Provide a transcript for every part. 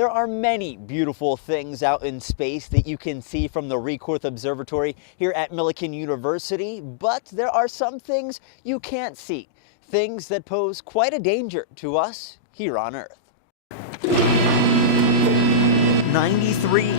There are many beautiful things out in space that you can see from the Rekorth Observatory here at Millikan University, but there are some things you can't see, things that pose quite a danger to us here on Earth. 93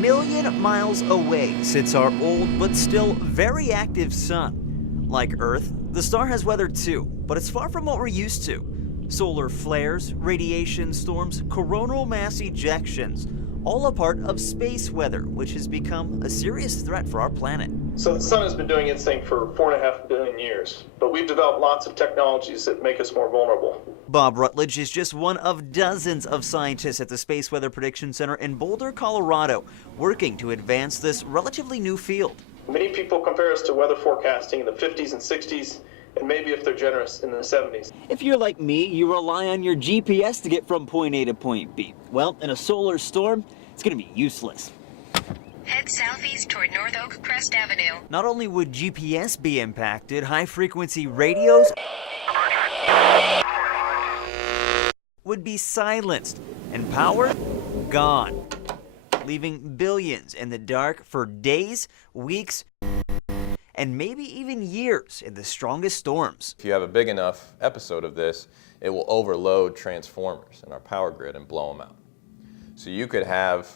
million miles away sits our old but still very active sun. Like Earth, the star has weather too, but it's far from what we're used to. Solar flares, radiation storms, coronal mass ejections, all a part of space weather, which has become a serious threat for our planet. So the sun has been doing its thing for 4.5 billion years, but we've developed lots of technologies that make us more vulnerable. Bob Rutledge is just one of dozens of scientists at the Space Weather Prediction Center in Boulder, Colorado, working to advance this relatively new field. Many people compare us to weather forecasting in the 50s and 60s, and maybe if they're generous in the 70s. If you're like me, you rely on your GPS to get from point A to point B. Well, in a solar storm, it's going to be useless. Head southeast toward North Oak Crest Avenue. Not only would GPS be impacted, high-frequency radios would be silenced, and power gone, leaving billions in the dark for days, weeks, and maybe even years in the strongest storms. If you have a big enough episode of this, it will overload transformers in our power grid and blow them out. So you could have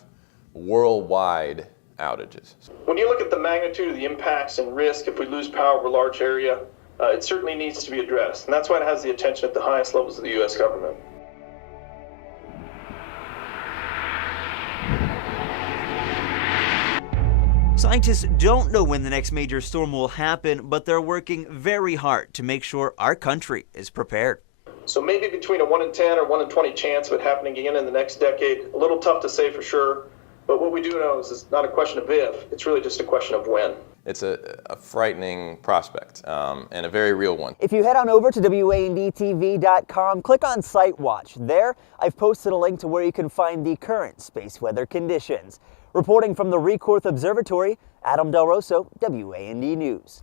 worldwide outages. When you look at the magnitude of the impacts and risk if we lose power over a large area, it certainly needs to be addressed. And that's why it has the attention at the highest levels of the U.S. government. Scientists don't know when the next major storm will happen, but they're working very hard to make sure our country is prepared. So maybe between a 1 in 10 or 1 in 20 chance of it happening again in the next decade. A little tough to say for sure, but what we do know is it's not a question of if, it's really just a question of when. It's a frightening prospect and a very real one. If you head on over to WANDTV.com, click on Site Watch. There, I've posted a link to where you can find the current space weather conditions. Reporting from the Rekorth Observatory, Adam Del Rosso, WAND News.